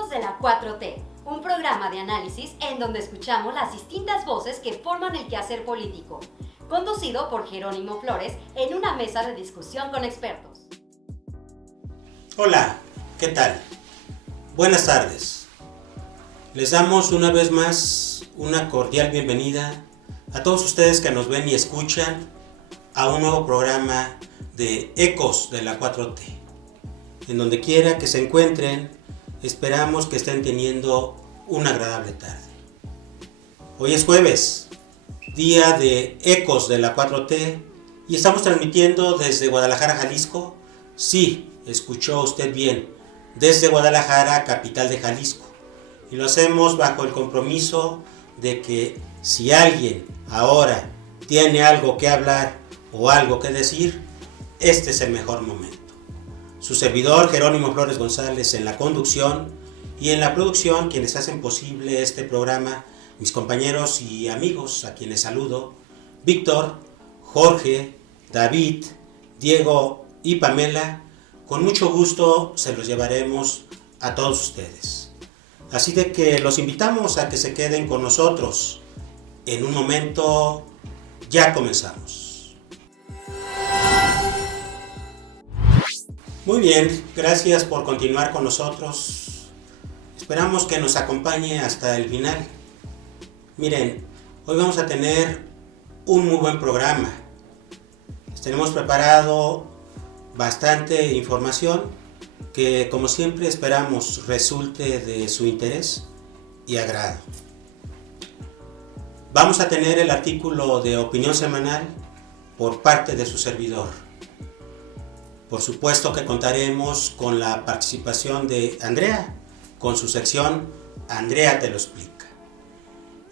Ecos de la 4T, un programa de análisis en donde escuchamos las distintas voces que forman el quehacer político, conducido por Jerónimo Flores en una mesa de discusión con expertos. Hola, ¿qué tal? Buenas tardes. Les damos una vez más una cordial bienvenida a todos ustedes que nos ven y escuchan a un nuevo programa de Ecos de la 4T. En donde quiera que se encuentren, esperamos que estén teniendo una agradable tarde. Hoy es jueves, día de Ecos de la 4T, y estamos transmitiendo desde Guadalajara, Jalisco. Sí, escuchó usted bien, desde Guadalajara, capital de Jalisco. Y lo hacemos bajo el compromiso de que si alguien ahora tiene algo que hablar o algo que decir, este es el mejor momento. Su servidor Jerónimo Flores González en la conducción y en la producción, quienes hacen posible este programa, mis compañeros y amigos a quienes saludo, Víctor, Jorge, David, Diego y Pamela. Con mucho gusto se los llevaremos a todos ustedes. Así de que los invitamos a que se queden con nosotros. En un momento ya comenzamos. Muy bien, gracias por continuar con nosotros. Esperamos que nos acompañe hasta el final. Miren, hoy vamos a tener un muy buen programa. Les tenemos preparado bastante información que, como siempre, esperamos resulte de su interés y agrado. Vamos a tener el artículo de opinión semanal por parte de su servidor. Por supuesto que contaremos con la participación de Andrea, con su sección Andrea te lo explica.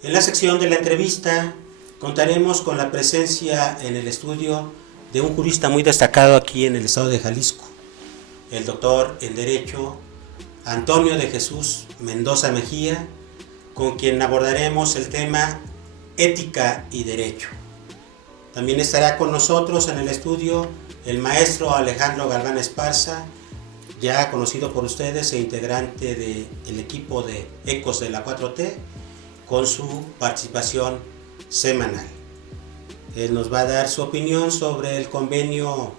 En la sección de la entrevista contaremos con la presencia en el estudio de un jurista muy destacado aquí en el estado de Jalisco, el doctor en Derecho Antonio de Jesús Mendoza Mejía, con quien abordaremos el tema ética y derecho. También estará con nosotros en el estudio el maestro Alejandro Galván Esparza, ya conocido por ustedes e integrante del equipo de Ecos de la 4T, con su participación semanal. Él nos va a dar su opinión sobre el convenio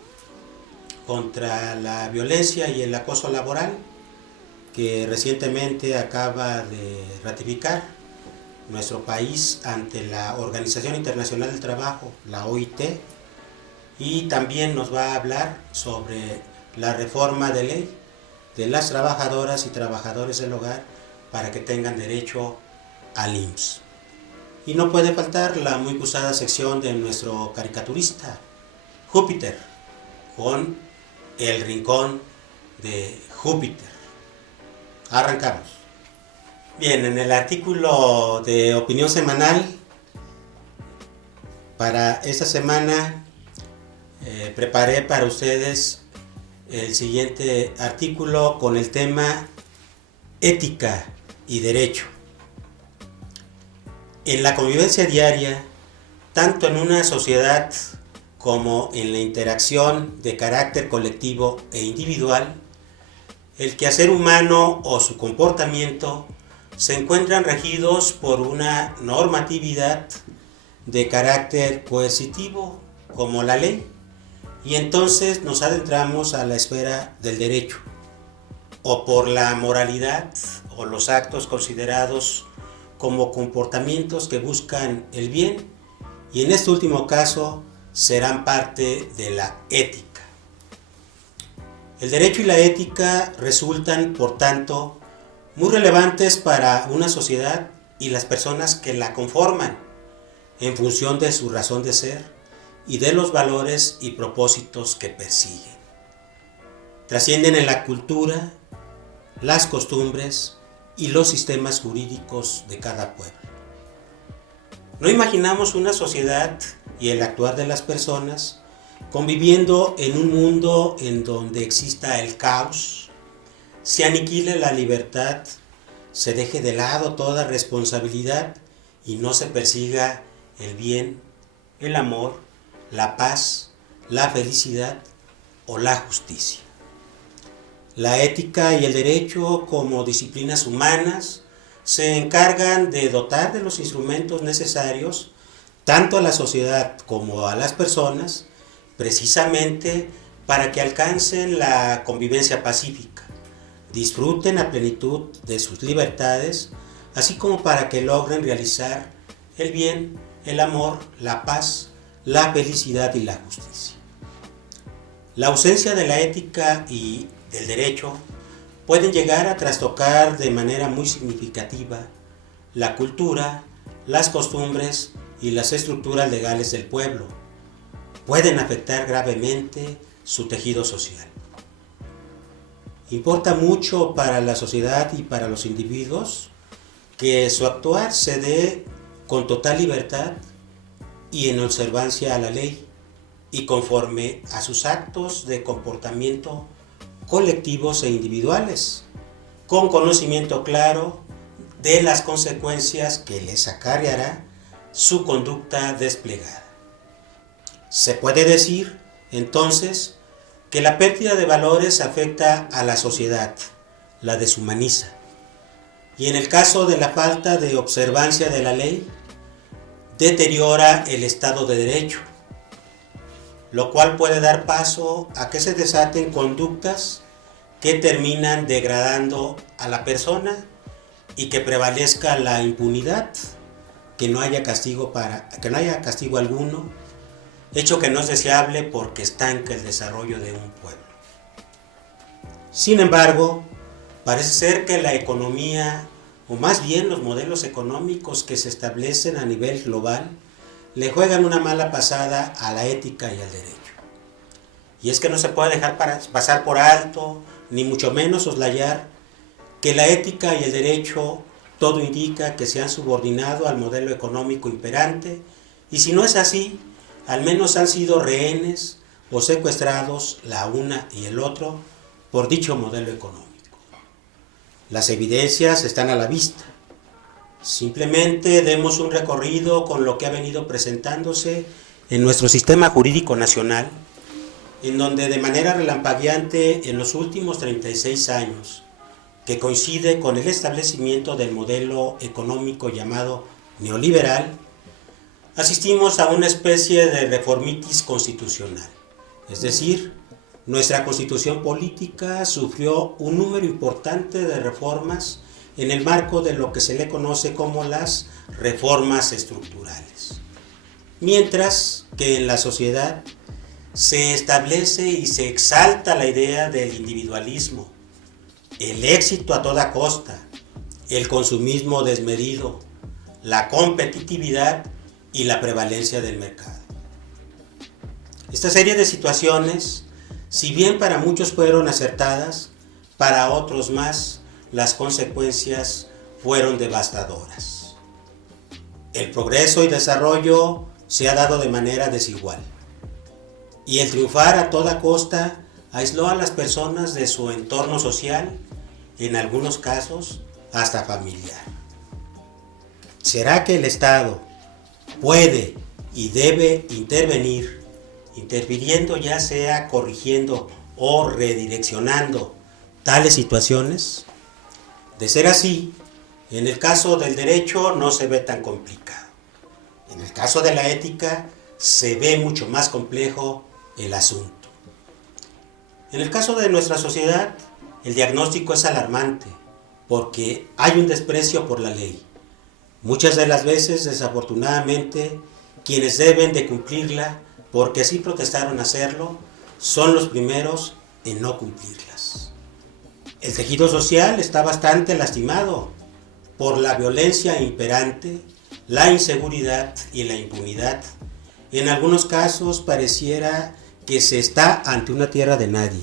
contra la violencia y el acoso laboral que recientemente acaba de ratificar nuestro país ante la Organización Internacional del Trabajo, la OIT, y también nos va a hablar sobre la reforma de ley de las trabajadoras y trabajadores del hogar para que tengan derecho al IMSS. Y no puede faltar la muy gustada sección de nuestro caricaturista, Júpiter, con el rincón de Júpiter. Arrancamos. Bien, en el artículo de opinión semanal para esta semana preparé para ustedes el siguiente artículo con el tema ética y derecho. En la convivencia diaria, tanto en una sociedad como en la interacción de carácter colectivo e individual, el quehacer humano o su comportamiento se encuentran regidos por una normatividad de carácter coercitivo, como la ley, y entonces nos adentramos a la esfera del derecho, o por la moralidad o los actos considerados como comportamientos que buscan el bien, y en este último caso serán parte de la ética. El derecho y la ética resultan, por tanto, muy relevantes para una sociedad y las personas que la conforman, en función de su razón de ser y de los valores y propósitos que persiguen. Trascienden en la cultura, las costumbres y los sistemas jurídicos de cada pueblo. No imaginamos una sociedad y el actuar de las personas conviviendo en un mundo en donde exista el caos, se aniquile la libertad, se deje de lado toda responsabilidad y no se persiga el bien, el amor, la paz, la felicidad o la justicia. La ética y el derecho, como disciplinas humanas, se encargan de dotar de los instrumentos necesarios tanto a la sociedad como a las personas, precisamente para que alcancen la convivencia pacífica, disfruten a plenitud de sus libertades, así como para que logren realizar el bien, el amor, la paz, la felicidad y la justicia. La ausencia de la ética y del derecho pueden llegar a trastocar de manera muy significativa la cultura, las costumbres y las estructuras legales del pueblo. Pueden afectar gravemente su tejido social. Importa mucho para la sociedad y para los individuos que su actuar se dé con total libertad y en observancia a la ley y conforme a sus actos de comportamiento colectivos e individuales, con conocimiento claro de las consecuencias que les acarreará su conducta desplegada. Se puede decir, entonces, que la pérdida de valores afecta a la sociedad, la deshumaniza, y en el caso de la falta de observancia de la ley, deteriora el Estado de Derecho, lo cual puede dar paso a que se desaten conductas que terminan degradando a la persona y que prevalezca la impunidad, que no haya castigo alguno, hecho que no es deseable porque estanca el desarrollo de un pueblo. Sin embargo, parece ser que la economía, o más bien los modelos económicos que se establecen a nivel global, le juegan una mala pasada a la ética y al derecho. Y es que no se puede dejar pasar por alto, ni mucho menos soslayar, que la ética y el derecho todo indica que se han subordinado al modelo económico imperante, y si no es así, al menos han sido rehenes o secuestrados la una y el otro por dicho modelo económico. Las evidencias están a la vista. Simplemente demos un recorrido con lo que ha venido presentándose en nuestro sistema jurídico nacional, en donde de manera relampagueante en los últimos 36 años, que coincide con el establecimiento del modelo económico llamado neoliberal, asistimos a una especie de reformitis constitucional. Es decir, nuestra constitución política sufrió un número importante de reformas en el marco de lo que se le conoce como las reformas estructurales. Mientras que en la sociedad se establece y se exalta la idea del individualismo, el éxito a toda costa, el consumismo desmedido, la competitividad y la prevalencia del mercado. Esta serie de situaciones, si bien para muchos fueron acertadas, para otros más, las consecuencias fueron devastadoras. El progreso y desarrollo se ha dado de manera desigual, y el triunfar a toda costa aisló a las personas de su entorno social, en algunos casos hasta familiar. ¿Será que el Estado puede y debe interfiriendo ya sea corrigiendo o redireccionando tales situaciones? De ser así, en el caso del derecho no se ve tan complicado. En el caso de la ética se ve mucho más complejo el asunto. En el caso de nuestra sociedad, el diagnóstico es alarmante porque hay un desprecio por la ley. Muchas de las veces, desafortunadamente, quienes deben de cumplirla, porque así protestaron hacerlo, son los primeros en no cumplirlas. El tejido social está bastante lastimado por la violencia imperante, la inseguridad y la impunidad. En algunos casos pareciera que se está ante una tierra de nadie.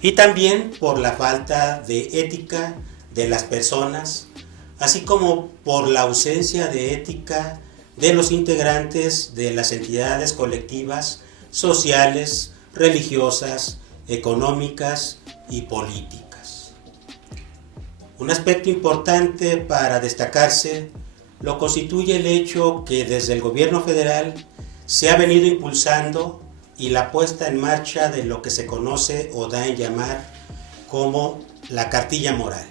Y también por la falta de ética de las personas, así como por la ausencia de ética de los integrantes de las entidades colectivas, sociales, religiosas, económicas y políticas. Un aspecto importante para destacarse lo constituye el hecho que desde el gobierno federal se ha venido impulsando y la puesta en marcha de lo que se conoce o da en llamar como la cartilla moral,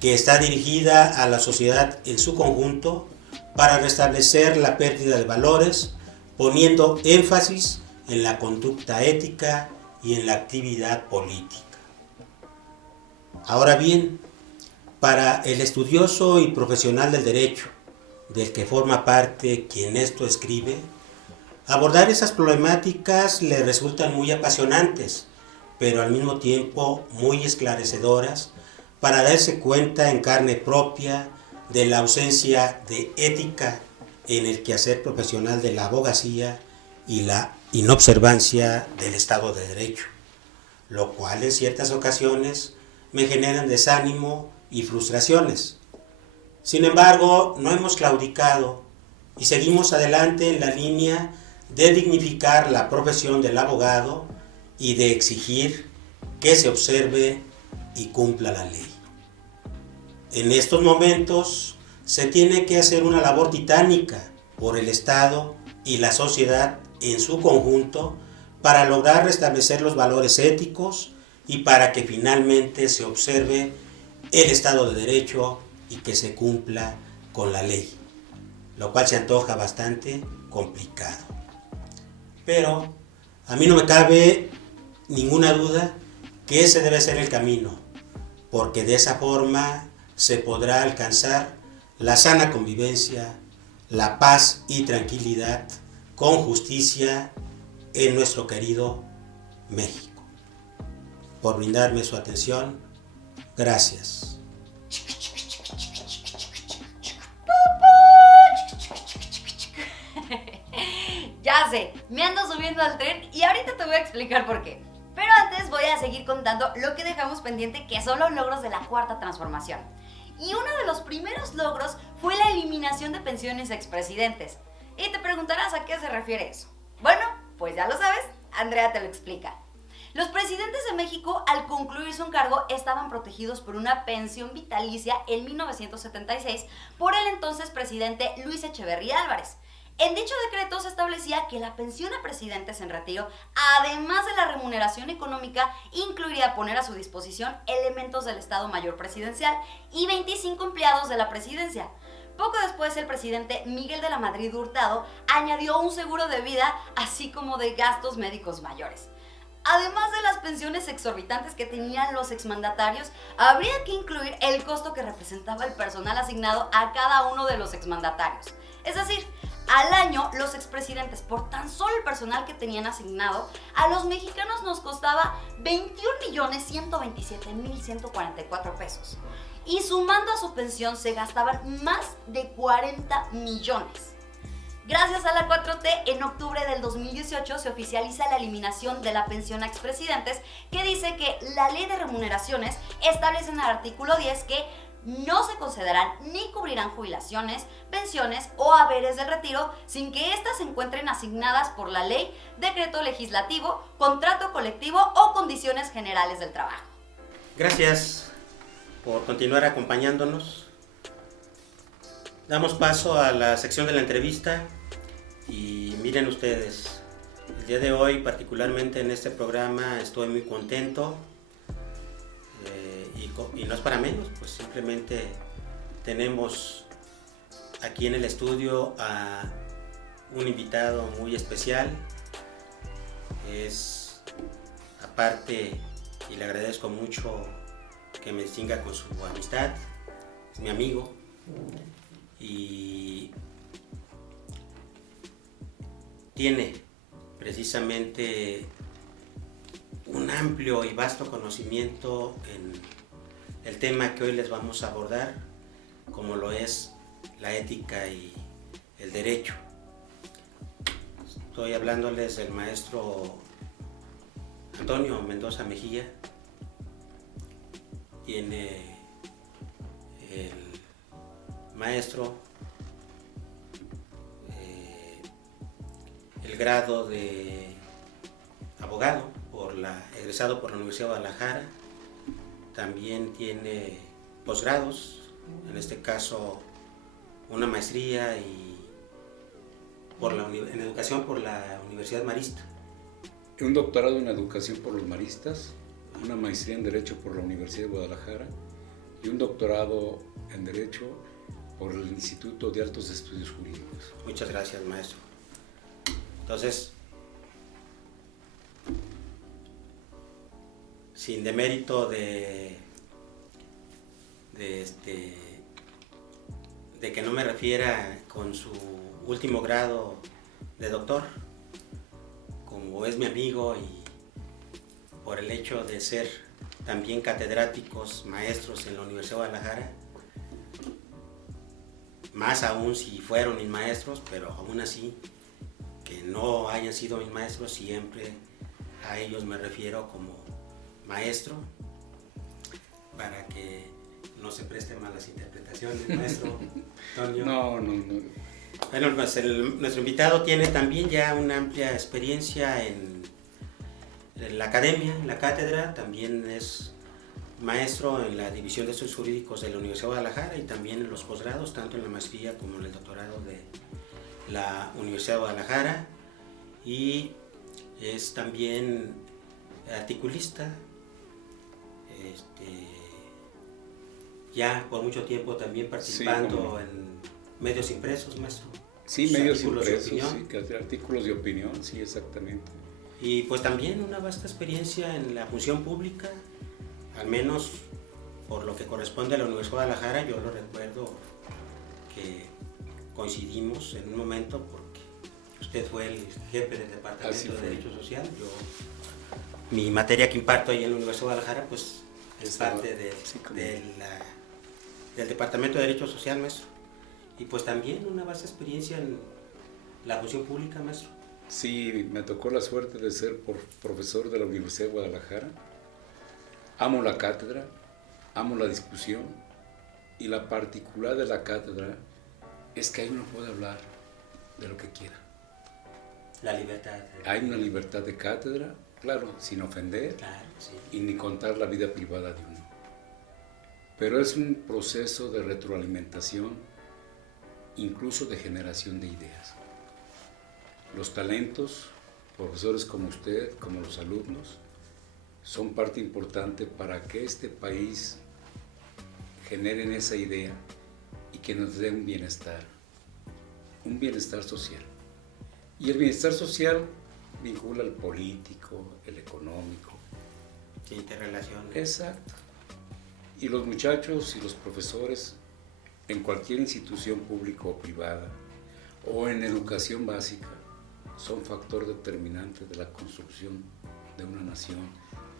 que está dirigida a la sociedad en su conjunto para restablecer la pérdida de valores, poniendo énfasis en la conducta ética y en la actividad política. Ahora bien, para el estudioso y profesional del derecho, del que forma parte quien esto escribe, abordar esas problemáticas le resultan muy apasionantes, pero al mismo tiempo muy esclarecedoras para darse cuenta en carne propia de la ausencia de ética en el quehacer profesional de la abogacía y la inobservancia del Estado de Derecho, lo cual en ciertas ocasiones me generan desánimo y frustraciones. Sin embargo, no hemos claudicado y seguimos adelante en la línea de dignificar la profesión del abogado y de exigir que se observe y cumpla la ley. En estos momentos se tiene que hacer una labor titánica por el Estado y la sociedad en su conjunto para lograr restablecer los valores éticos y para que finalmente se observe el Estado de Derecho y que se cumpla con la ley, lo cual se antoja bastante complicado. Pero a mí no me cabe ninguna duda que ese debe ser el camino, porque de esa forma se podrá alcanzar la sana convivencia, la paz y tranquilidad con justicia en nuestro querido México. Por brindarme su atención, gracias. Ya sé, me ando subiendo al tren y ahorita te voy a explicar por qué. Pero antes voy a seguir contando lo que dejamos pendiente, que son los logros de la Cuarta Transformación. Y uno de los primeros logros fue la eliminación de pensiones a expresidentes. Y te preguntarás a qué se refiere eso. Bueno, pues ya lo sabes, Andrea te lo explica. Los presidentes de México, al concluir su encargo, estaban protegidos por una pensión vitalicia en 1976 por el entonces presidente Luis Echeverría Álvarez. En dicho decreto se establecía que la pensión a presidentes en retiro, además de la remuneración económica, incluiría poner a su disposición elementos del Estado Mayor Presidencial y 25 empleados de la presidencia. Poco después, el presidente Miguel de la Madrid Hurtado añadió un seguro de vida, así como de gastos médicos mayores. Además de las pensiones exorbitantes que tenían los exmandatarios, habría que incluir el costo que representaba el personal asignado a cada uno de los exmandatarios. Es decir, al año, los expresidentes, por tan solo el personal que tenían asignado, a los mexicanos nos costaba 21.127.144 pesos. Y sumando a su pensión se gastaban más de 40 millones. Gracias a la 4T, en octubre del 2018 se oficializa la eliminación de la pensión a expresidentes, que dice que la ley de remuneraciones establece en el artículo 10 que no se concederán ni cubrirán jubilaciones, pensiones o haberes de retiro sin que éstas se encuentren asignadas por la ley, decreto legislativo, contrato colectivo o condiciones generales del trabajo. Gracias por continuar acompañándonos. Damos paso a la sección de la entrevista y miren ustedes, el día de hoy particularmente en este programa estoy muy contento. Y no es para menos, pues simplemente tenemos aquí en el estudio a un invitado muy especial. Es aparte, y le agradezco mucho que me distinga con su amistad, es mi amigo y tiene precisamente un amplio y vasto conocimiento en el tema que hoy les vamos a abordar, como lo es la ética y el derecho. Estoy hablándoles del maestro Antonio Mendoza Mejía. Tiene el maestro el grado de abogado egresado por la Universidad de Guadalajara. También tiene posgrados, en este caso una maestría en educación por la Universidad Marista. Un doctorado en educación por los maristas. una maestría en Derecho por la Universidad de Guadalajara y un doctorado en Derecho por el Instituto de Altos Estudios Jurídicos. Muchas gracias, maestro. Entonces, sin demérito de que no me refiera con su último grado de doctor, como es mi amigo y por el hecho de ser también catedráticos, maestros en la Universidad de Guadalajara, más aún si fueron mis maestros, pero aún así, que no hayan sido mis maestros, siempre a ellos me refiero como maestro, para que no se presten malas interpretaciones, maestro Antonio. No. Bueno, pues nuestro invitado tiene también ya una amplia experiencia en la academia, en la cátedra, también es maestro en la División de Estudios Jurídicos de la Universidad de Guadalajara y también en los posgrados, tanto en la maestría como en el doctorado de la Universidad de Guadalajara, y es también articulista, ya por mucho tiempo también participando en medios impresos, maestro. Sí, medios impresos, sí, artículos de opinión, sí, exactamente. Y pues también una vasta experiencia en la función pública, al menos por lo que corresponde a la Universidad de Guadalajara. Yo lo recuerdo que coincidimos en un momento porque usted fue el jefe del Departamento de Derecho Social. Mi materia que imparto ahí en la Universidad de Guadalajara pues es parte del Departamento de Derecho Social, maestro. Y pues también una vasta experiencia en la función pública, maestro. Sí, me tocó la suerte de ser profesor de la Universidad de Guadalajara. Amo la cátedra, amo la discusión, y la particular de la cátedra es que ahí uno puede hablar de lo que quiera. La libertad. Hay una libertad de cátedra, claro, sin ofender, claro, sí, y ni contar la vida privada de uno. Pero es un proceso de retroalimentación, incluso de generación de ideas. Los talentos, profesores como usted, como los alumnos, son parte importante para que este país generen esa idea y que nos dé un bienestar social. Y el bienestar social vincula al político, el económico. Se interrelaciona. Exacto. Y los muchachos y los profesores en cualquier institución pública o privada o en educación básica son factor determinante de la construcción de una nación,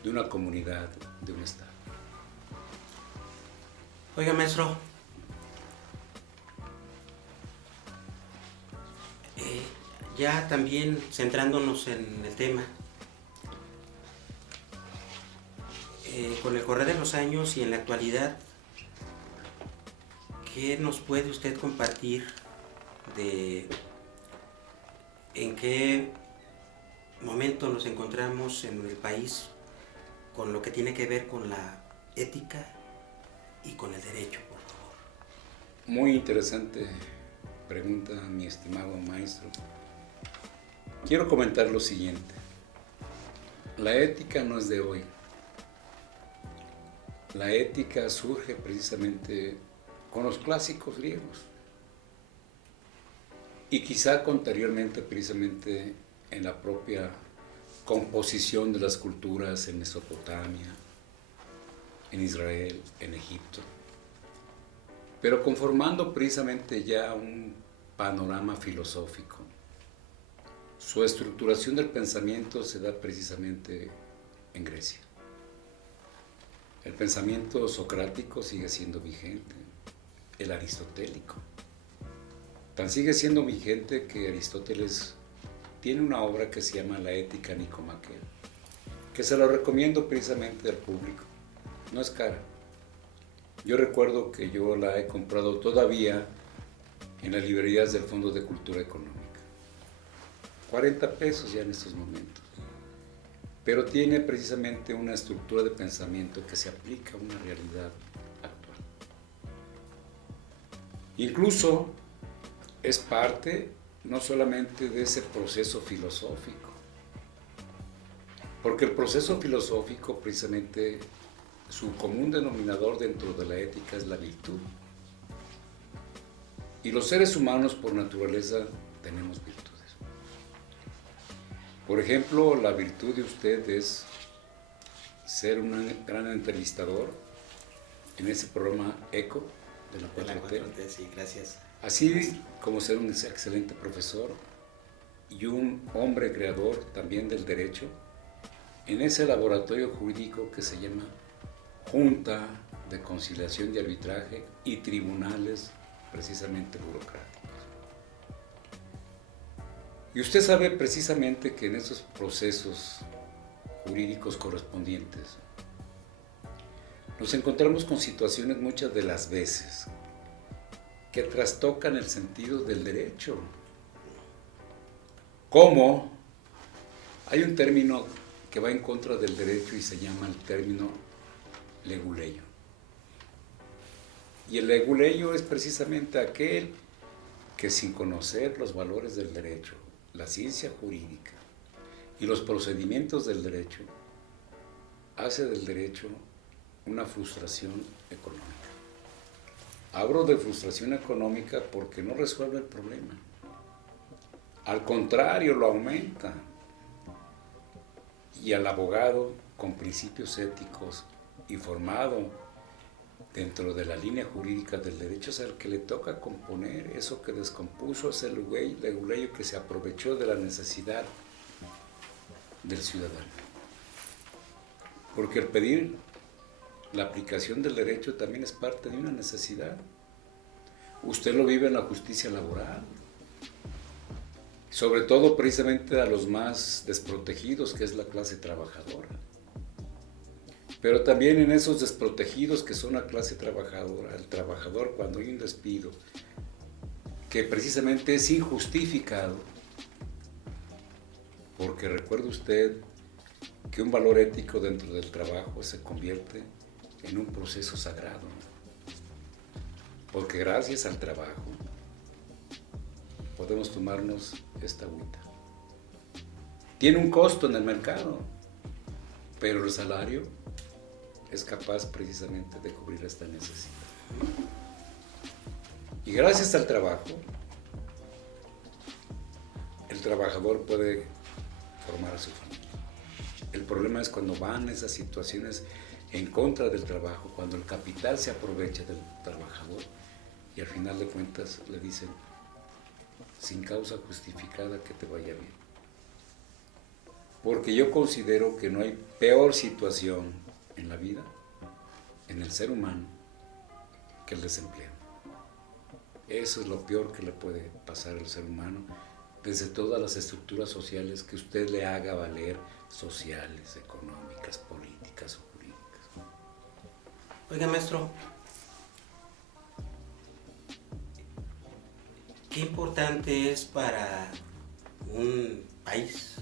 de una comunidad, de un estado. Oiga, maestro, ya también centrándonos en el tema, con el correr de los años y en la actualidad, ¿qué nos puede usted compartir de en qué momento nos encontramos en el país con lo que tiene que ver con la ética y con el derecho, por favor? Muy interesante pregunta, mi estimado maestro. Quiero comentar lo siguiente. La ética no es de hoy. La ética surge precisamente con los clásicos griegos y quizá anteriormente precisamente en la propia composición de las culturas en Mesopotamia, en Israel, en Egipto, pero conformando precisamente ya un panorama filosófico. Su estructuración del pensamiento se da precisamente en Grecia. El pensamiento socrático sigue siendo vigente, el aristotélico. Tan sigue siendo vigente que Aristóteles tiene una obra que se llama La Ética Nicomaquea, que se lo recomiendo precisamente al público. No es cara. Yo recuerdo que yo la he comprado todavía en las librerías del Fondo de Cultura Económica. 40 pesos ya en estos momentos. Pero tiene precisamente una estructura de pensamiento que se aplica a una realidad actual. Incluso es parte no solamente de ese proceso filosófico, Porque el proceso filosófico, precisamente, su común denominador dentro de la ética es la virtud. Y los seres humanos, por naturaleza, tenemos virtudes. Por ejemplo, la virtud de usted es ser un gran entrevistador en ese programa ECO de la 4T. Sí, gracias. Así como ser un excelente profesor y un hombre creador también del derecho en ese laboratorio jurídico que se llama Junta de Conciliación y Arbitraje y Tribunales precisamente burocráticos. Y usted sabe precisamente que en esos procesos jurídicos correspondientes nos encontramos con situaciones muchas de las veces que trastocan el sentido del derecho. ¿Cómo? Hay un término que va en contra del derecho y se llama el término leguleyo. Y el leguleyo es precisamente aquel que sin conocer los valores del derecho, la ciencia jurídica y los procedimientos del derecho, hace del derecho una frustración económica. Hablo de frustración económica porque no resuelve el problema. Al contrario, lo aumenta. Y al abogado con principios éticos y formado dentro de la línea jurídica del derecho es al que le toca componer eso que descompuso, ese leguleyo que se aprovechó de la necesidad del ciudadano. Porque el pedir la aplicación del derecho también es parte de una necesidad. Usted lo vive en la justicia laboral, sobre todo precisamente a los más desprotegidos, que es la clase trabajadora. Pero también en esos desprotegidos que son la clase trabajadora, el trabajador cuando hay un despido que precisamente es injustificado, porque recuerde usted que un valor ético dentro del trabajo se convierte en un proceso sagrado, porque gracias al trabajo podemos tomarnos esta agüita. Tiene un costo en el mercado, pero el salario es capaz precisamente de cubrir esta necesidad. Y gracias al trabajo, el trabajador puede formar a su familia. El problema es cuando van esas situaciones en contra del trabajo, cuando el capital se aprovecha del trabajador y al final de cuentas le dicen, sin causa justificada, que te vaya bien. Porque yo considero que no hay peor situación en la vida, en el ser humano, que el desempleo. Eso es lo peor que le puede pasar al ser humano, desde todas las estructuras sociales que usted le haga valer, sociales, económicas, políticas o jurídicas. Oiga, maestro, ¿qué importante es para un país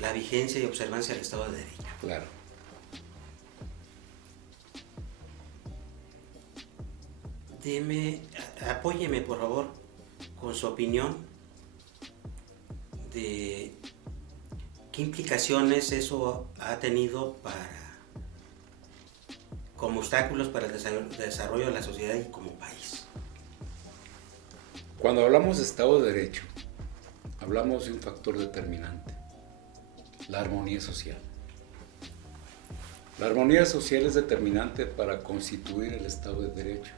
la vigencia y observancia del Estado de Derecho? Claro. Apóyeme, por favor, con su opinión de qué implicaciones eso ha tenido como obstáculos para el desarrollo de la sociedad y como país. Cuando hablamos de Estado de Derecho, hablamos de un factor determinante, la armonía social. La armonía social es determinante para constituir el Estado de Derecho.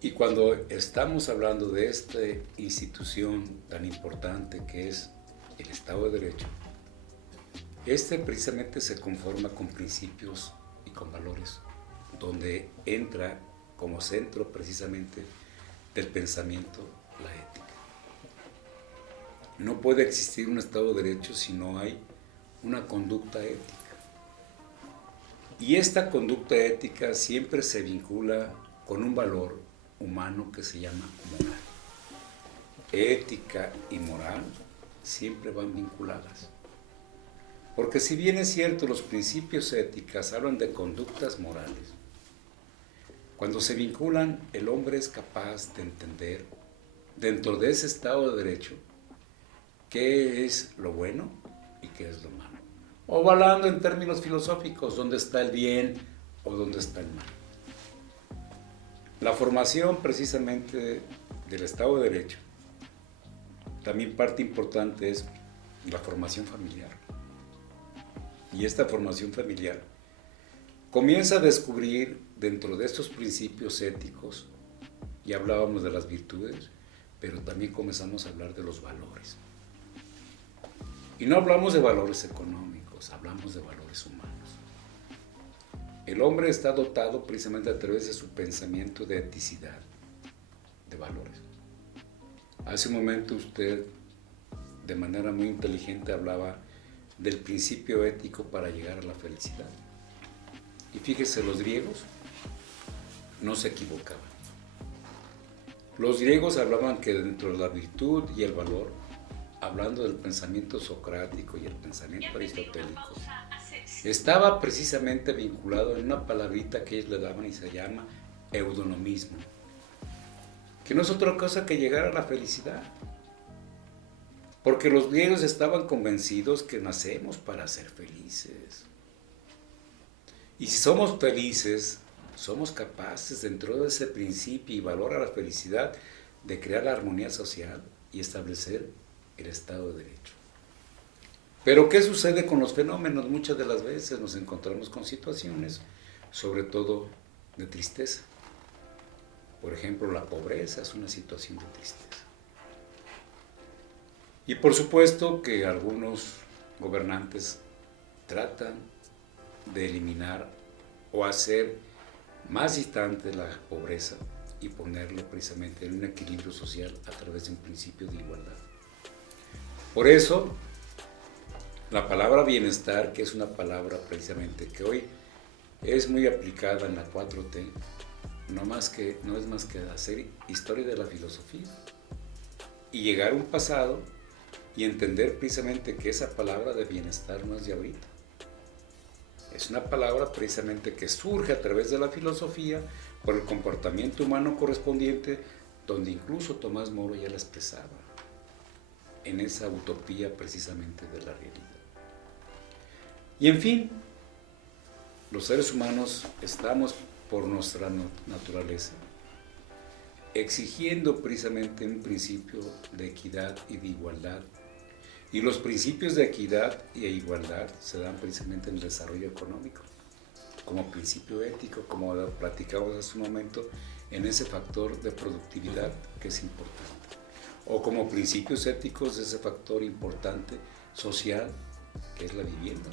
Y cuando estamos hablando de esta institución tan importante que es el Estado de Derecho, este precisamente se conforma con principios y con valores, donde entra como centro precisamente del pensamiento la ética. No puede existir un Estado de Derecho si no hay una conducta ética. Y esta conducta ética siempre se vincula con un valor humano que se llama moral. Ética y moral siempre van vinculadas. Porque si bien es cierto, los principios éticos hablan de conductas morales, cuando se vinculan, el hombre es capaz de entender, dentro de ese Estado de Derecho, qué es lo bueno y qué es lo malo. O hablando en términos filosóficos, dónde está el bien o dónde está el mal. La formación precisamente del Estado de Derecho, también parte importante es la formación familiar. Y esta formación familiar comienza a descubrir dentro de estos principios éticos, ya hablábamos de las virtudes, pero también comenzamos a hablar de los valores. Y no hablamos de valores económicos, hablamos de valores humanos. El hombre está dotado precisamente a través de su pensamiento de eticidad, de valores. Hace un momento usted, de manera muy inteligente, hablaba del principio ético para llegar a la felicidad. Y fíjese, los griegos no se equivocaban. Los griegos hablaban que dentro de la virtud y el valor, hablando del pensamiento socrático y el pensamiento aristotélico, estaba precisamente vinculado en una palabrita que ellos le daban y se llama eudonomismo, que no es otra cosa que llegar a la felicidad. Porque los griegos estaban convencidos que nacemos para ser felices. Y si somos felices, somos capaces, dentro de ese principio y valor a la felicidad, de crear la armonía social y establecer el Estado de Derecho. Pero ¿qué sucede con los fenómenos? Muchas de las veces nos encontramos con situaciones, sobre todo de tristeza. Por ejemplo, la pobreza es una situación de tristeza. Y por supuesto que algunos gobernantes tratan de eliminar o hacer más distante la pobreza y ponerlo precisamente en un equilibrio social a través de un principio de igualdad. Por eso, la palabra bienestar, que es una palabra precisamente que hoy es muy aplicada en la 4T, no es más que hacer historia de la filosofía y llegar a un pasado y entender precisamente que esa palabra de bienestar no es de ahorita. Es una palabra precisamente que surge a través de la filosofía por el comportamiento humano correspondiente, donde incluso Tomás Moro ya la expresaba, en esa utopía precisamente de la realidad. Y en fin, los seres humanos estamos por nuestra naturaleza exigiendo precisamente un principio de equidad y de igualdad. Y los principios de equidad y de igualdad se dan precisamente en el desarrollo económico, como principio ético, como lo platicamos hace un momento, en ese factor de productividad que es importante. O como principios éticos de ese factor importante social, que es la vivienda.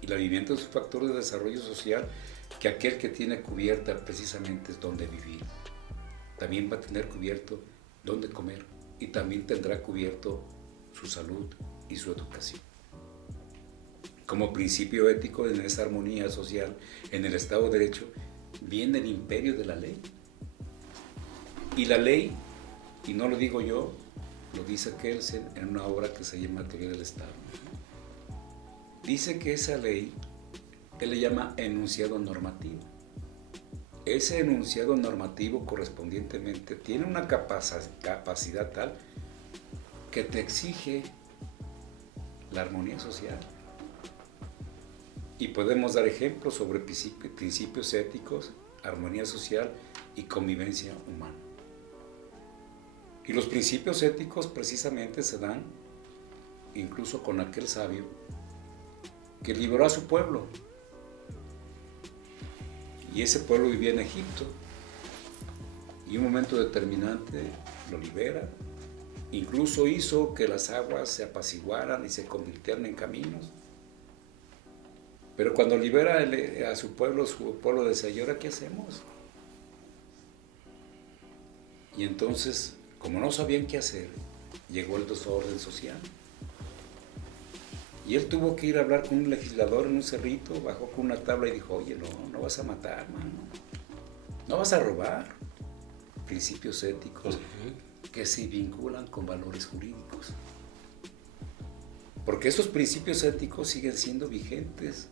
Y la vivienda es un factor de desarrollo social que aquel que tiene cubierta precisamente es donde vivir. También va a tener cubierto dónde comer y también tendrá cubierto su salud y su educación. Como principio ético en esa armonía social, en el Estado de Derecho, viene el imperio de la ley. Y la ley, y no lo digo yo, lo dice Kelsen en una obra que se llama Teoría del Estado. Dice que esa ley, él le llama enunciado normativo. Ese enunciado normativo correspondientemente tiene una capacidad tal que te exige la armonía social. Y podemos dar ejemplos sobre principios éticos, armonía social y convivencia humana. Y los principios éticos precisamente se dan incluso con aquel sabio que liberó a su pueblo. Y ese pueblo vivía en Egipto. Y un momento determinante lo libera. Incluso hizo que las aguas se apaciguaran y se convirtieran en caminos. Pero cuando libera a su pueblo decía, ¿y ahora qué hacemos? Y entonces, como no sabían qué hacer, llegó el desorden social. Y él tuvo que ir a hablar con un legislador en un cerrito, bajó con una tabla y dijo, oye, no vas a matar, mano. No vas a robar. Principios éticos que se vinculan con valores jurídicos. Porque esos principios éticos siguen siendo vigentes.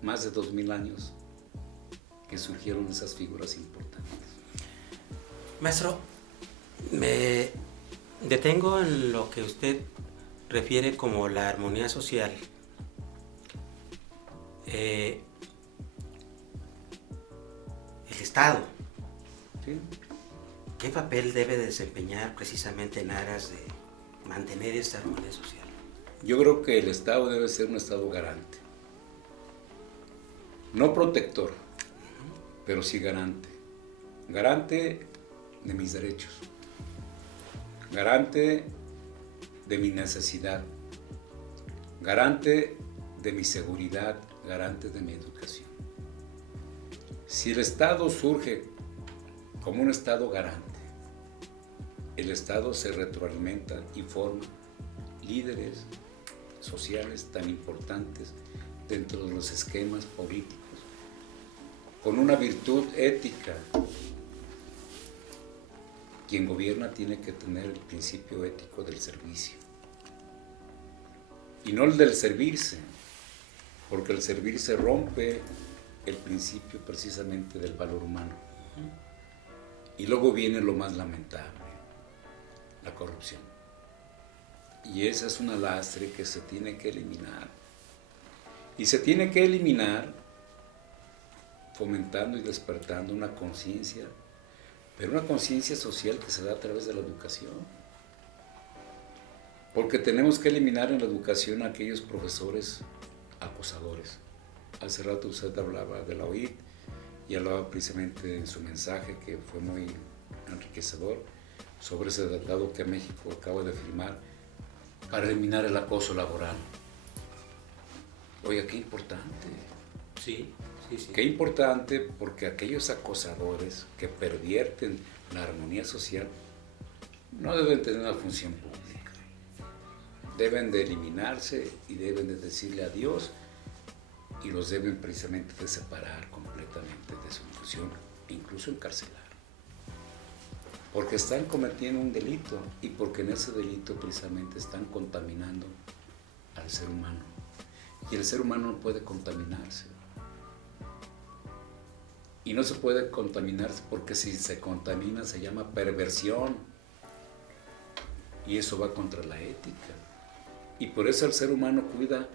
Más de 2000 años que surgieron esas figuras importantes. Maestro, me detengo en lo que usted refiere como la armonía social. El Estado, ¿sí? ¿qué papel debe desempeñar precisamente en aras de mantener esta armonía social? Yo creo que el Estado debe ser un Estado garante. No protector, pero sí garante. Garante de mis derechos. Garante de mi necesidad. Garante de mi seguridad. Garante de mi educación. Si el Estado surge como un Estado garante, el Estado se retroalimenta y forma líderes sociales tan importantes dentro de los esquemas políticos, con una virtud ética. Quien gobierna tiene que tener el principio ético del servicio, y no el del servirse, porque el servirse rompe el principio precisamente del valor humano. Y luego viene lo más lamentable, la corrupción. Y esa es una lastre que se tiene que eliminar. Y se tiene que eliminar fomentando y despertando una conciencia, pero una conciencia social que se da a través de la educación. Porque tenemos que eliminar en la educación a aquellos profesores acosadores. Hace rato usted hablaba de la OIT y hablaba precisamente en su mensaje, que fue muy enriquecedor, sobre ese tratado que México acaba de firmar para eliminar el acoso laboral. Oiga, qué importante. Sí. Qué importante, porque aquellos acosadores que pervierten la armonía social no deben tener una función pública. Deben de eliminarse y deben de decirle adiós, y los deben precisamente de separar completamente de su función, incluso encarcelar. Porque están cometiendo un delito, y porque en ese delito precisamente están contaminando al ser humano. Y el ser humano no puede contaminarse. Y no se puede contaminarse porque si se contamina se llama perversión. Y eso va contra la ética. Y por eso el ser humano cuida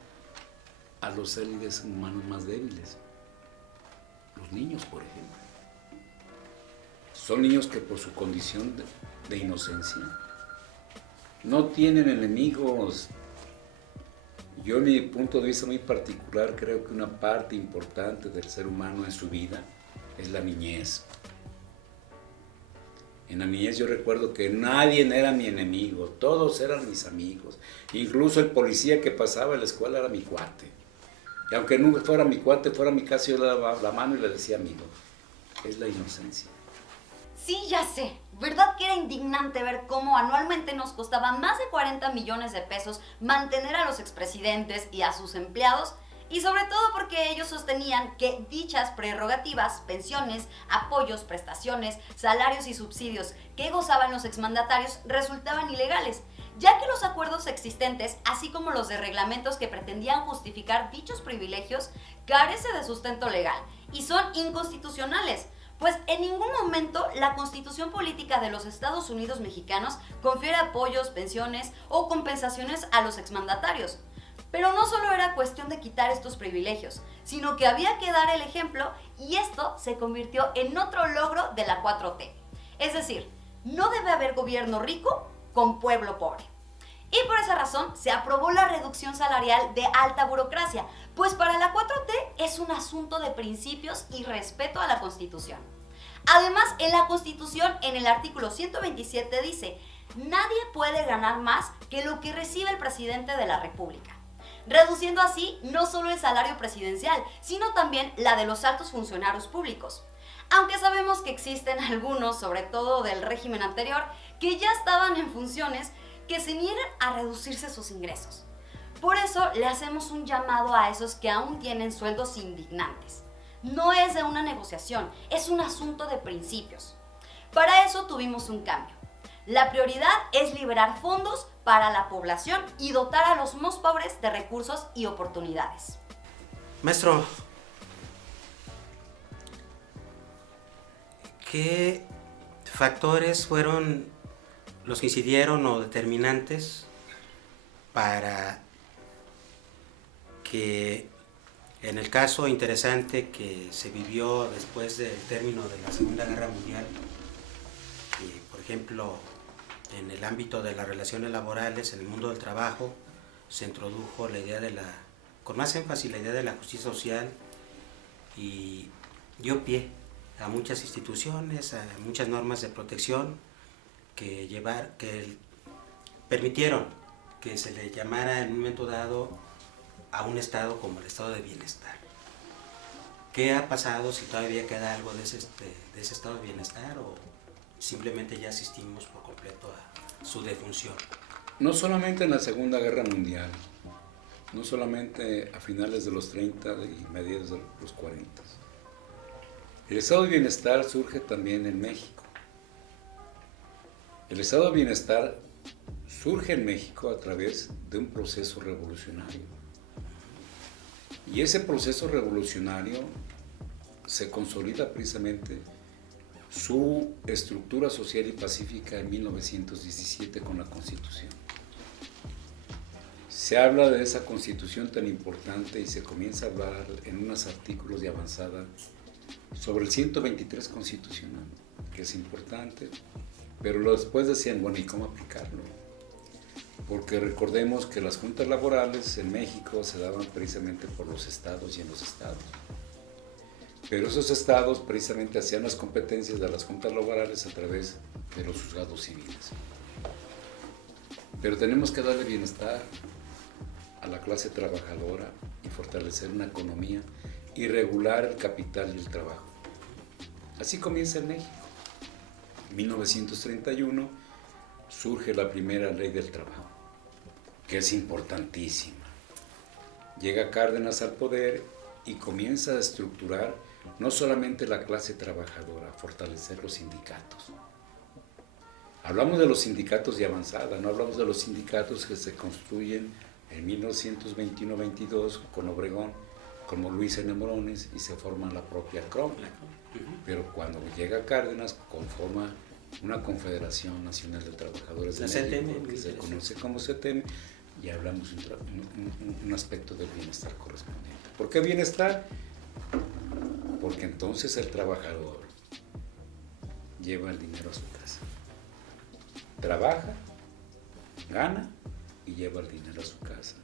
a los seres humanos más débiles. Los niños, por ejemplo. Son niños que por su condición de inocencia no tienen enemigos. Yo, en mi punto de vista muy particular, creo que una parte importante del ser humano en su vida es la niñez. En la niñez yo recuerdo que nadie era mi enemigo, todos eran mis amigos. Incluso el policía que pasaba en la escuela era mi cuate. Y aunque nunca fuera mi cuate, fuera mi casa, yo le daba la mano y le decía amigo. Es la inocencia. Sí, ya sé. ¿Verdad que era indignante ver cómo anualmente nos costaba más de 40 millones de pesos mantener a los expresidentes y a sus empleados? Y sobre todo porque ellos sostenían que dichas prerrogativas, pensiones, apoyos, prestaciones, salarios y subsidios que gozaban los exmandatarios resultaban ilegales, ya que los acuerdos existentes, así como los de reglamentos que pretendían justificar dichos privilegios, carecen de sustento legal y son inconstitucionales, pues en ningún momento la Constitución Política de los Estados Unidos Mexicanos confiere apoyos, pensiones o compensaciones a los exmandatarios. Pero no solo era cuestión de quitar estos privilegios, sino que había que dar el ejemplo, y esto se convirtió en otro logro de la 4T. Es decir, no debe haber gobierno rico con pueblo pobre. Y por esa razón se aprobó la reducción salarial de alta burocracia, pues para la 4T es un asunto de principios y respeto a la Constitución. Además, en la Constitución, en el artículo 127 dice: nadie puede ganar más que lo que recibe el presidente de la República, reduciendo así no solo el salario presidencial, sino también la de los altos funcionarios públicos. Aunque sabemos que existen algunos, sobre todo del régimen anterior, que ya estaban en funciones, que se niegan a reducirse sus ingresos. Por eso le hacemos un llamado a esos que aún tienen sueldos indignantes. No es de una negociación, es un asunto de principios. Para eso tuvimos un cambio. La prioridad es liberar fondos para la población y dotar a los más pobres de recursos y oportunidades. Maestro, ¿qué factores fueron los que incidieron o determinantes para que en el caso interesante que se vivió después del término de la Segunda Guerra Mundial, por ejemplo, en el ámbito de las relaciones laborales, en el mundo del trabajo, se introdujo la idea con más énfasis la idea de la justicia social y dio pie a muchas instituciones, a muchas normas de protección que permitieron que se le llamara en un momento dado a un estado como el estado de bienestar. ¿Qué ha pasado, si todavía queda algo de ese estado de bienestar o simplemente ya asistimos por completo a su defunción? No solamente en la Segunda Guerra Mundial, no solamente a finales de los 30 y mediados de los 40. El estado de bienestar surge también en México. El estado de bienestar surge en México a través de un proceso revolucionario. Y ese proceso revolucionario se consolida precisamente su estructura social y pacífica en 1917 con la Constitución. Se habla de esa Constitución tan importante y se comienza a hablar en unos artículos de avanzada sobre el 123 constitucional, que es importante, pero después decían, bueno, ¿y cómo aplicarlo? Porque recordemos que las juntas laborales en México se daban precisamente por los estados y en los estados. Pero esos estados precisamente hacían las competencias de las juntas laborales a través de los juzgados civiles. Pero tenemos que darle bienestar a la clase trabajadora y fortalecer una economía y regular el capital y el trabajo. Así comienza en México. En 1931 surge la primera ley del trabajo, que es importantísima. Llega Cárdenas al poder y comienza a estructurar no solamente la clase trabajadora, fortalecer los sindicatos. Hablamos de los sindicatos de avanzada, no hablamos de los sindicatos que se construyen en 1921-22 con Obregón, como Luis N. Morones, y se forma la propia CROM. Pero cuando llega Cárdenas, conforma una Confederación Nacional de Trabajadores de México, que se conoce como CETEM, y hablamos un aspecto del bienestar correspondiente. ¿Por qué bienestar? Porque entonces el trabajador lleva el dinero a su casa. Trabaja, gana y lleva el dinero a su casa.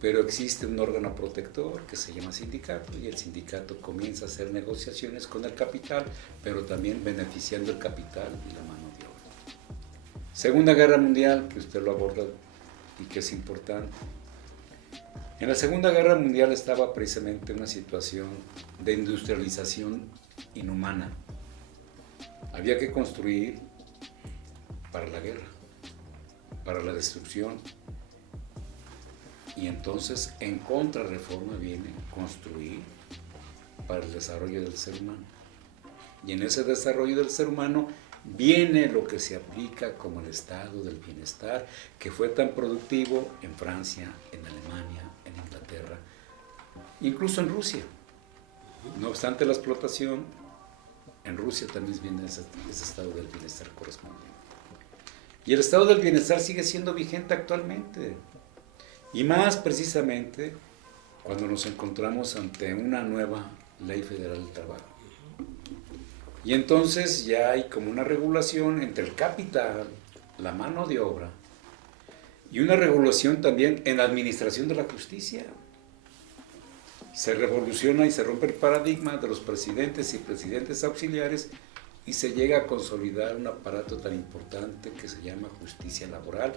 Pero existe un órgano protector que se llama sindicato y el sindicato comienza a hacer negociaciones con el capital, pero también beneficiando el capital y la mano de obra. Segunda Guerra Mundial, que usted lo aborda y que es importante. En la Segunda Guerra Mundial estaba precisamente una situación de industrialización inhumana. Había que construir para la guerra, para la destrucción. Y entonces en contrarreforma viene construir para el desarrollo del ser humano. Y en ese desarrollo del ser humano viene lo que se aplica como el estado del bienestar, que fue tan productivo en Francia, en Alemania, en Inglaterra, incluso en Rusia. No obstante la explotación, en Rusia también viene ese estado del bienestar correspondiente. Y el estado del bienestar sigue siendo vigente actualmente. Y más precisamente cuando nos encontramos ante una nueva Ley Federal del Trabajo. Y entonces ya hay como una regulación entre el capital, la mano de obra, y una regulación también en la administración de la justicia. Se revoluciona y se rompe el paradigma de los presidentes y presidentes auxiliares y se llega a consolidar un aparato tan importante que se llama justicia laboral,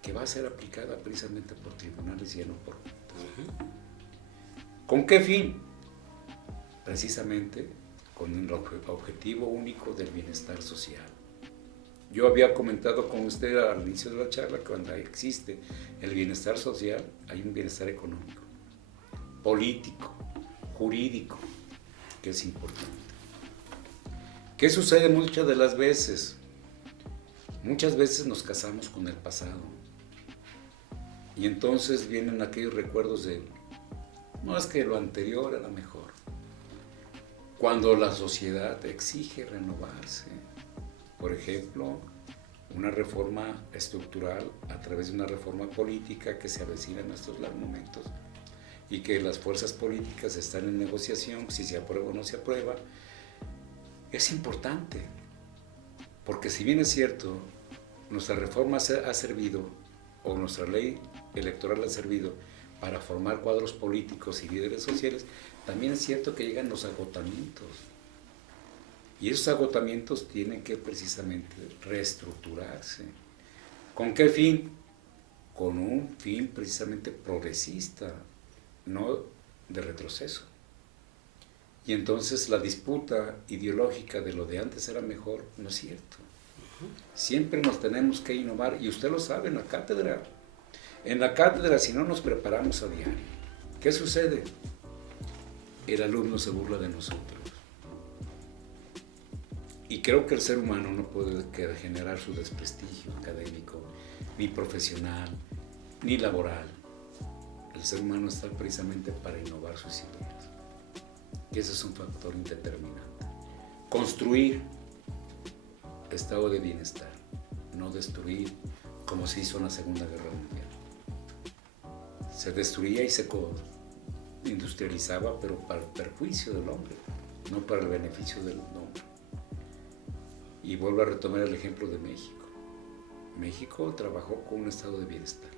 que va a ser aplicada precisamente por tribunales y no por jueces. ¿Con qué fin? Precisamente con el objetivo único del bienestar social. Yo había comentado con usted al inicio de la charla que cuando existe el bienestar social, hay un bienestar económico, político, jurídico, que es importante. ¿Qué sucede muchas de las veces? Muchas veces nos casamos con el pasado. Y entonces vienen aquellos recuerdos de, no es que lo anterior era mejor. Cuando la sociedad exige renovarse, por ejemplo, una reforma estructural a través de una reforma política que se avecina en estos momentos y que las fuerzas políticas están en negociación, si se aprueba o no se aprueba. Es importante, porque si bien es cierto, nuestra reforma ha servido, o nuestra ley electoral ha servido para formar cuadros políticos y líderes sociales, también es cierto que llegan los agotamientos. Y esos agotamientos tienen que precisamente reestructurarse. ¿Con qué fin? Con un fin precisamente progresista, no de retroceso. Y entonces la disputa ideológica de lo de antes era mejor no es cierto. Siempre nos tenemos que innovar, y usted lo sabe en la cátedra. En la cátedra, si no nos preparamos a diario, ¿qué sucede? El alumno se burla de nosotros. Y creo que el ser humano no puede generar su desprestigio académico, ni profesional, ni laboral. El ser humano está precisamente para innovar sus ideas. Y ese es un factor determinante. Construir estado de bienestar, no destruir como se hizo en la Segunda Guerra Mundial. Se destruía y se industrializaba, pero para el perjuicio del hombre, no para el beneficio del hombre. Y vuelvo a retomar el ejemplo de México. México trabajó con un estado de bienestar.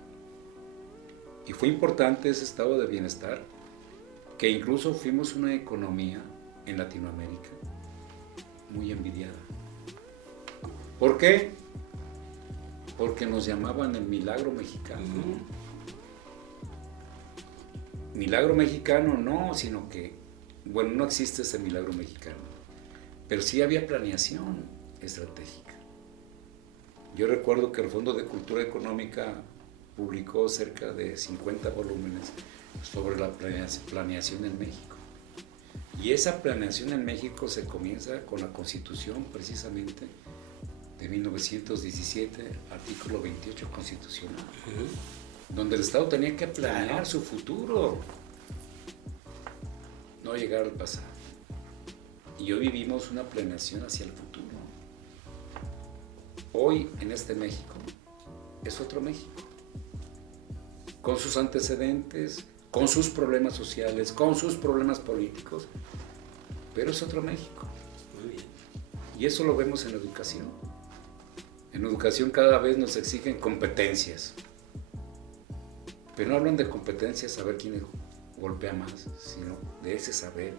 Y fue importante ese estado de bienestar, que incluso fuimos una economía en Latinoamérica muy envidiada. ¿Por qué? Porque nos llamaban el milagro mexicano. Milagro mexicano no, sino que, bueno, no existe ese milagro mexicano, pero sí había planeación estratégica. Yo recuerdo que el Fondo de Cultura Económica publicó cerca de 50 volúmenes sobre la planeación en México. Y esa planeación en México se comienza con la Constitución, precisamente, de 1917, artículo 28 constitucional, donde el Estado tenía que planear su futuro, no llegar al pasado. Y hoy vivimos una planeación hacia el futuro. Hoy, en este México, es otro México, con sus antecedentes, con sus problemas sociales, con sus problemas políticos, pero es otro México. Muy bien. Y eso lo vemos en la educación. En educación cada vez nos exigen competencias, pero no hablan de competencias saber quién golpea más, sino de ese saber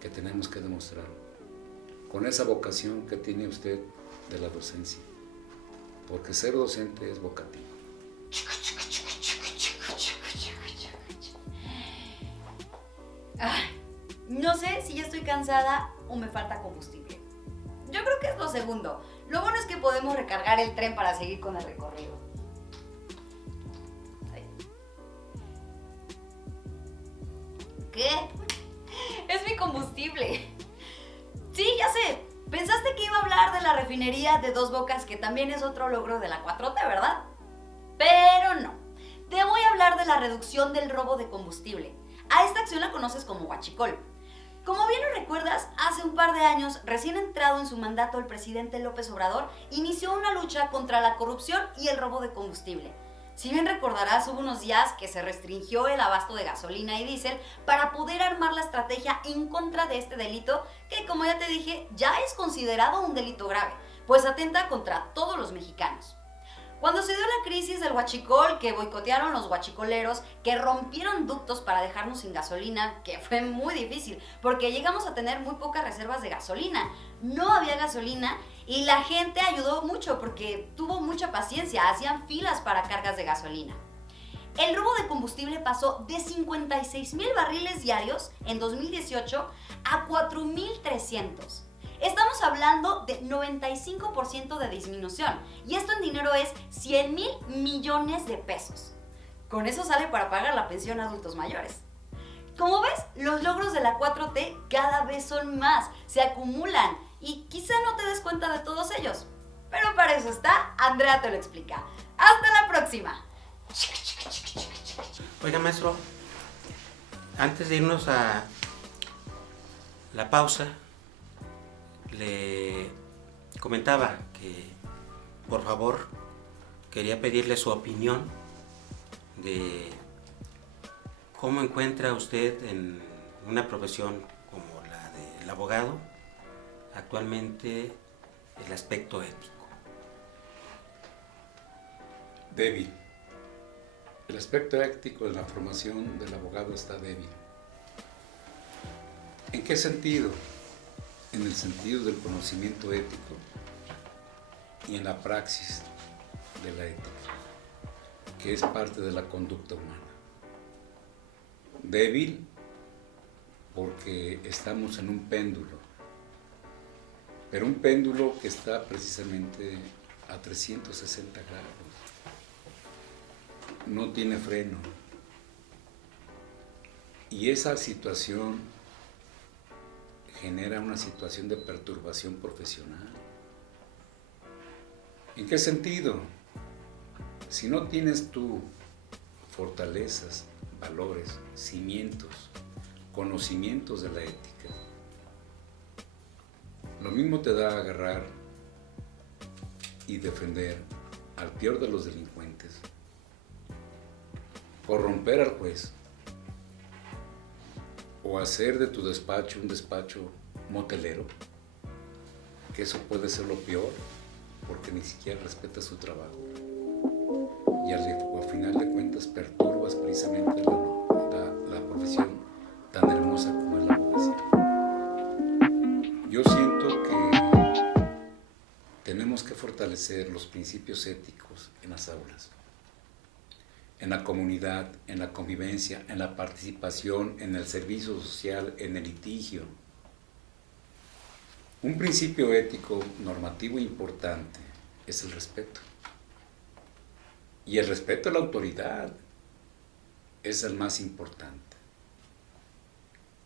que tenemos que demostrar, con esa vocación que tiene usted de la docencia, porque ser docente es vocativo. No sé si ya estoy cansada o me falta combustible. Yo creo que es lo segundo. Lo bueno es que podemos recargar el tren para seguir con el recorrido. ¿Qué? Es mi combustible. Sí, ya sé. Pensaste que iba a hablar de la refinería de Dos Bocas, que también es otro logro de la 4T, ¿verdad? Pero no. Te voy a hablar de la reducción del robo de combustible. A esta acción la conoces como huachicol. Como bien lo recuerdas, hace un par de años, recién entrado en su mandato, el presidente López Obrador inició una lucha contra la corrupción y el robo de combustible. Si bien recordarás, hubo unos días que se restringió el abasto de gasolina y diésel para poder armar la estrategia en contra de este delito, que como ya te dije, ya es considerado un delito grave, pues atenta contra todos los mexicanos. Cuando se dio la crisis del huachicol, que boicotearon los huachicoleros, que rompieron ductos para dejarnos sin gasolina, que fue muy difícil, porque llegamos a tener muy pocas reservas de gasolina. No había gasolina y la gente ayudó mucho porque tuvo mucha paciencia, hacían filas para cargas de gasolina. El robo de combustible pasó de 56,000 barriles diarios en 2018 a 4,300. Estamos hablando de 95% de disminución, y esto en dinero es 100,000 millones de pesos. Con eso sale para pagar la pensión a adultos mayores. Como ves, los logros de la 4T cada vez son más, se acumulan, y quizá no te des cuenta de todos ellos. Pero para eso está, Andrea te lo explica. ¡Hasta la próxima! Oiga, maestro, antes de irnos a la pausa, le comentaba que por favor, quería pedirle su opinión de cómo encuentra usted en una profesión como la del abogado actualmente el aspecto ético. Débil. El aspecto ético de la formación del abogado está débil. ¿En qué sentido? En el sentido del conocimiento ético y en la praxis de la ética, que es parte de la conducta humana. Débil porque estamos en un péndulo, pero un péndulo que está precisamente a 360 grados. No tiene freno. Y esa situación genera una situación de perturbación profesional. ¿En qué sentido? Si no tienes tú fortalezas, valores, cimientos, conocimientos de la ética, lo mismo te da agarrar y defender al peor de los delincuentes, corromper al juez o hacer de tu despacho un despacho motelero, que eso puede ser lo peor porque ni siquiera respeta su trabajo y al final de cuentas perturbas precisamente la profesión tan hermosa como es la abogacía. Yo siento que tenemos que fortalecer los principios éticos en las aulas, en la comunidad, en la convivencia, en la participación, en el servicio social, en el litigio. Un principio ético normativo importante es el respeto. Y el respeto a la autoridad es el más importante.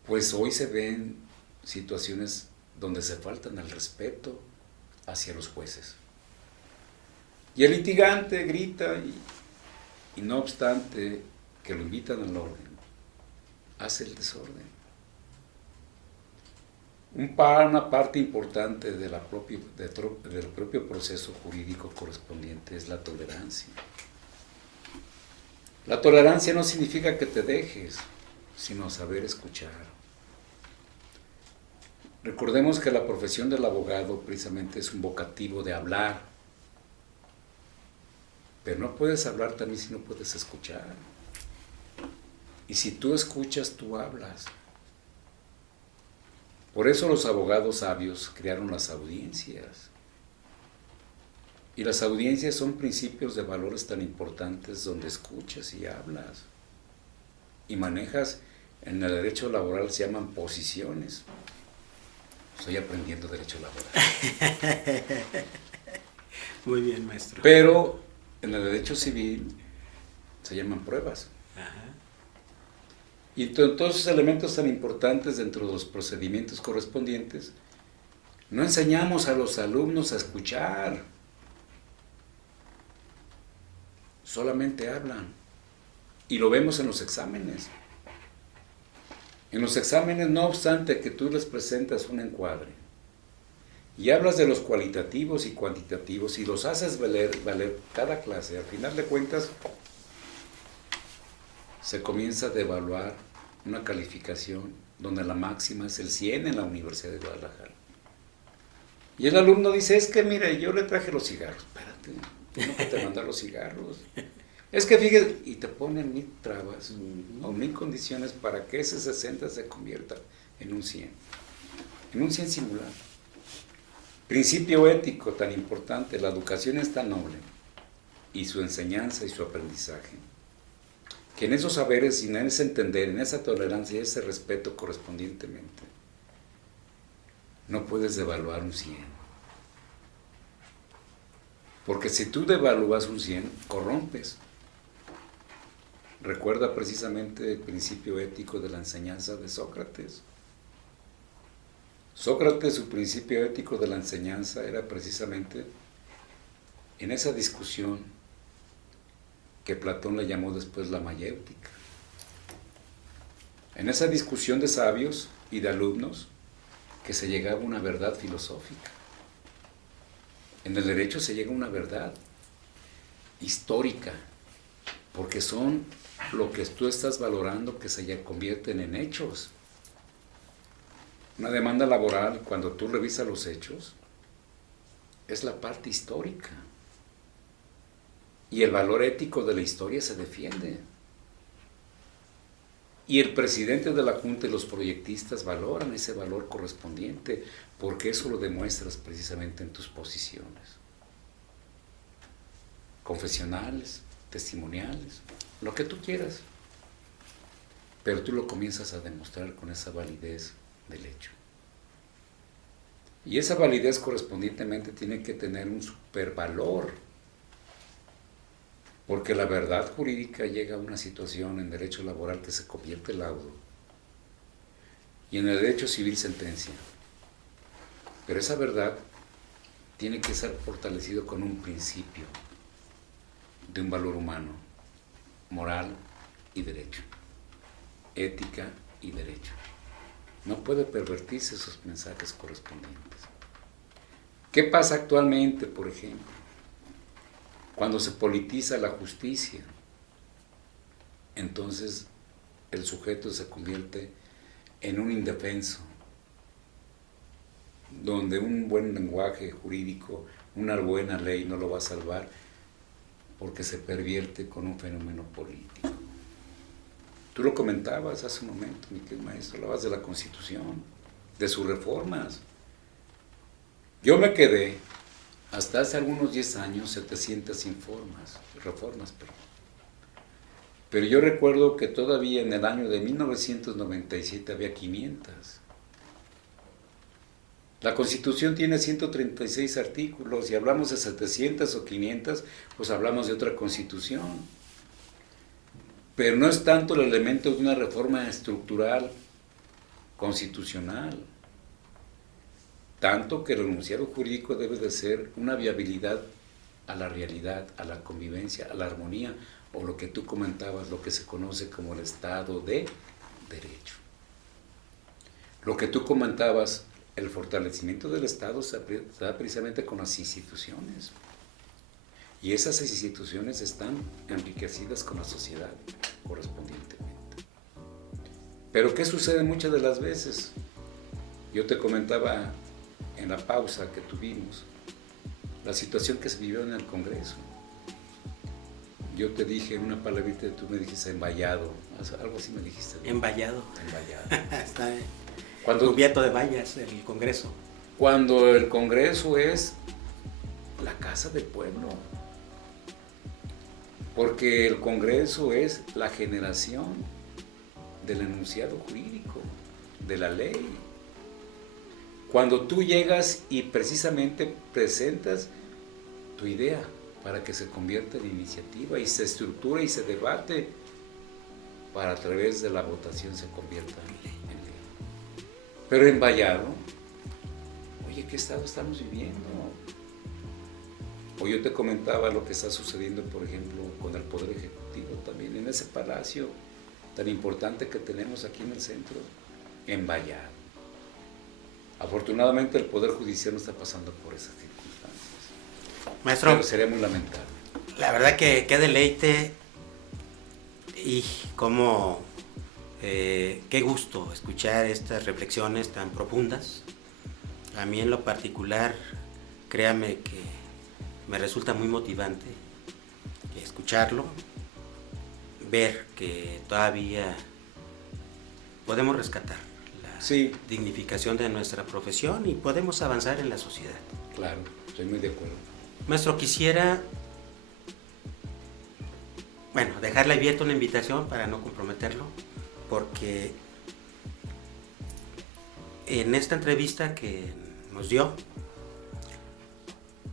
Pues hoy se ven situaciones donde se faltan el respeto hacia los jueces. Y el litigante grita y no obstante que lo invitan al orden, hace el desorden. Una parte importante del propio proceso jurídico correspondiente es la tolerancia. La tolerancia no significa que te dejes, sino saber escuchar. Recordemos que la profesión del abogado precisamente es un vocativo de hablar, pero no puedes hablar también si no puedes escuchar. Y si tú escuchas, tú hablas. Por eso los abogados sabios crearon las audiencias. Y las audiencias son principios de valores tan importantes donde escuchas y hablas. Y manejas, en el derecho laboral se llaman posiciones. Estoy aprendiendo derecho laboral. Muy bien, maestro. Pero en el derecho civil se llaman pruebas. Ajá. Y todos esos elementos tan importantes dentro de los procedimientos correspondientes, no enseñamos a los alumnos a escuchar. Solamente hablan. Y lo vemos en los exámenes. En los exámenes, no obstante que tú les presentas un encuadre y hablas de los cualitativos y cuantitativos y los haces valer cada clase, al final de cuentas se comienza a devaluar una calificación donde la máxima es el 100 en la Universidad de Guadalajara. Y el alumno dice, es que mire, yo le traje los cigarros. Espérate, tengo que te mandar los cigarros. Es que fíjate, y te ponen 1000 trabas o 1000 condiciones para que ese 60 se convierta en un 100. En un 100 simulado. Principio ético tan importante, la educación es tan noble, y su enseñanza y su aprendizaje, que en esos saberes y en ese entender, en esa tolerancia y ese respeto correspondientemente, no puedes devaluar un 100. Porque si tú devalúas un 100, corrompes. Recuerda precisamente el principio ético de la enseñanza de Sócrates. Sócrates, su principio ético de la enseñanza era precisamente en esa discusión que Platón le llamó después la mayéutica. En esa discusión de sabios y de alumnos que se llegaba a una verdad filosófica. En el derecho se llega a una verdad histórica, porque son lo que tú estás valorando que se ya convierten en hechos. Una demanda laboral, cuando tú revisas los hechos, es la parte histórica. Y el valor ético de la historia se defiende. Y el presidente de la Junta y los proyectistas valoran ese valor correspondiente, porque eso lo demuestras precisamente en tus posiciones. Confesionales, testimoniales, lo que tú quieras. Pero tú lo comienzas a demostrar con esa validez del hecho. Y esa validez correspondientemente tiene que tener un supervalor, porque la verdad jurídica llega a una situación en derecho laboral que se convierte en laudo, y en el derecho civil sentencia. Pero esa verdad tiene que ser fortalecido con un principio de un valor humano, moral y derecho, ética y derecho. No puede pervertirse esos mensajes correspondientes. ¿Qué pasa actualmente, por ejemplo? Cuando se politiza la justicia, entonces el sujeto se convierte en un indefenso, donde un buen lenguaje jurídico, una buena ley no lo va a salvar porque se pervierte con un fenómeno político. Tú lo comentabas hace un momento, mi querido maestro, hablabas de la Constitución, de sus reformas. Yo me quedé hasta hace algunos 10 años 700 reformas. Pero yo recuerdo que todavía en el año de 1997 había 500. La Constitución tiene 136 artículos y hablamos de 700 o 500, pues hablamos de otra Constitución. Pero no es tanto el elemento de una reforma estructural, constitucional, tanto que el enunciado jurídico debe de ser una viabilidad a la realidad, a la convivencia, a la armonía, o lo que tú comentabas, lo que se conoce como el Estado de Derecho. Lo que tú comentabas, el fortalecimiento del Estado se da precisamente con las instituciones. Y esas instituciones están enriquecidas con la sociedad correspondientemente. Pero ¿qué sucede muchas de las veces? Yo te comentaba en la pausa que tuvimos, la situación que se vivió en el Congreso. Yo te dije una palabrita y tú me dijiste envallado, algo así me dijiste. Envallado. Está cubierto de vallas el Congreso. Cuando el Congreso es la casa del pueblo. Porque el Congreso es la generación del enunciado jurídico, de la ley. Cuando tú llegas y precisamente presentas tu idea para que se convierta en iniciativa y se estructura y se debate para a través de la votación se convierta en ley. Pero en Vallado, oye, ¿qué estado estamos viviendo? O yo te comentaba lo que está sucediendo, por ejemplo, con el Poder Ejecutivo también, en ese palacio tan importante que tenemos aquí en el centro, en Vallado. Afortunadamente el Poder Judicial no está pasando por esas circunstancias. Maestro, pero sería muy lamentable. La verdad que qué deleite y cómo, qué gusto escuchar estas reflexiones tan profundas. A mí en lo particular, créame que me resulta muy motivante escucharlo, ver que todavía podemos rescatar la dignificación de nuestra profesión y podemos avanzar en la sociedad. Claro, estoy muy de acuerdo. Maestro, quisiera, dejarle abierta una invitación para no comprometerlo, porque en esta entrevista que nos dio,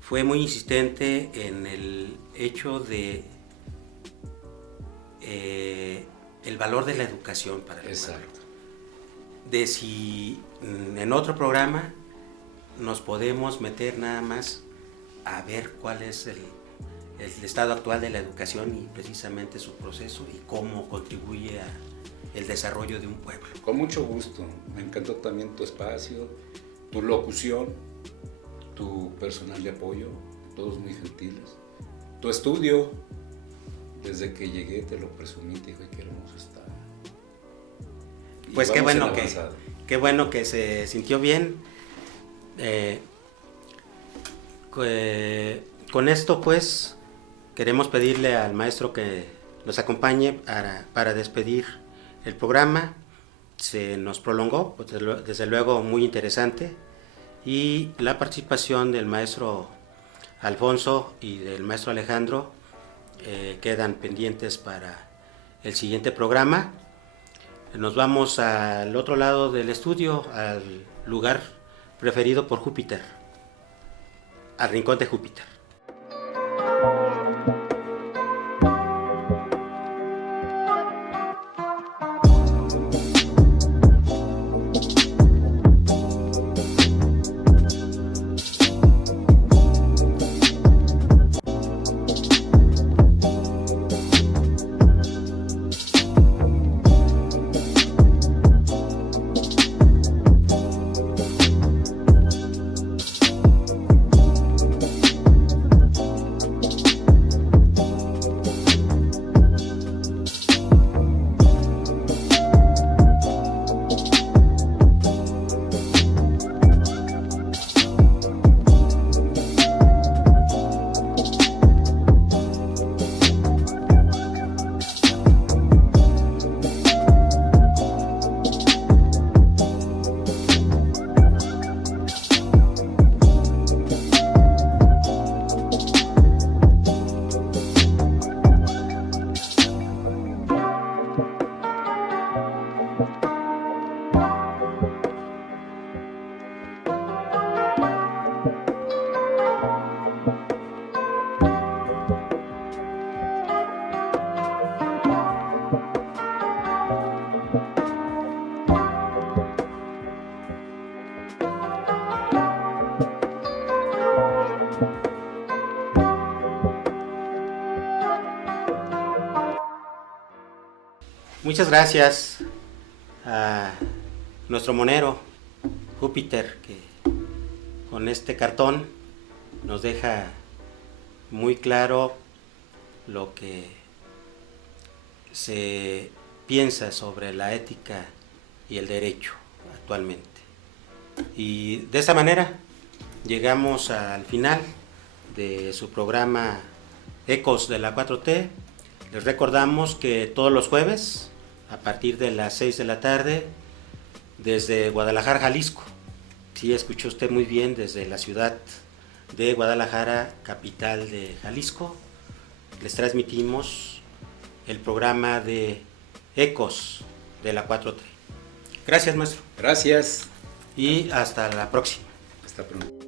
fue muy insistente en el hecho de el valor de la educación para el pueblo. De si en otro programa nos podemos meter nada más a ver cuál es el estado actual de la educación y precisamente su proceso y cómo contribuye al desarrollo de un pueblo. Con mucho gusto, me encantó también tu espacio, tu locución. tu personal de apoyo, todos muy gentiles. Tu estudio, desde que llegué te lo presumí, te dije qué hermoso está. Y pues qué vamos bueno que se sintió bien. Con esto pues queremos pedirle al maestro que nos acompañe para despedir el programa. Se nos prolongó, pues, desde luego muy interesante, y la participación del maestro Alfonso y del maestro Alejandro quedan pendientes para el siguiente programa. Nos vamos al otro lado del estudio, al lugar preferido por Júpiter, al rincón de Júpiter. Muchas gracias a nuestro monero Júpiter, que con este cartón nos deja muy claro lo que se piensa sobre la ética y el derecho actualmente. Y de esta manera llegamos al final de su programa Ecos de la 4T. Les recordamos que todos los jueves, a partir de las 6 de la tarde, desde Guadalajara, Jalisco, sí, escuchó usted muy bien, desde la ciudad de Guadalajara, capital de Jalisco, les transmitimos el programa de Ecos de la 4T. Gracias, maestro. Gracias. Y hasta la próxima. Hasta pronto.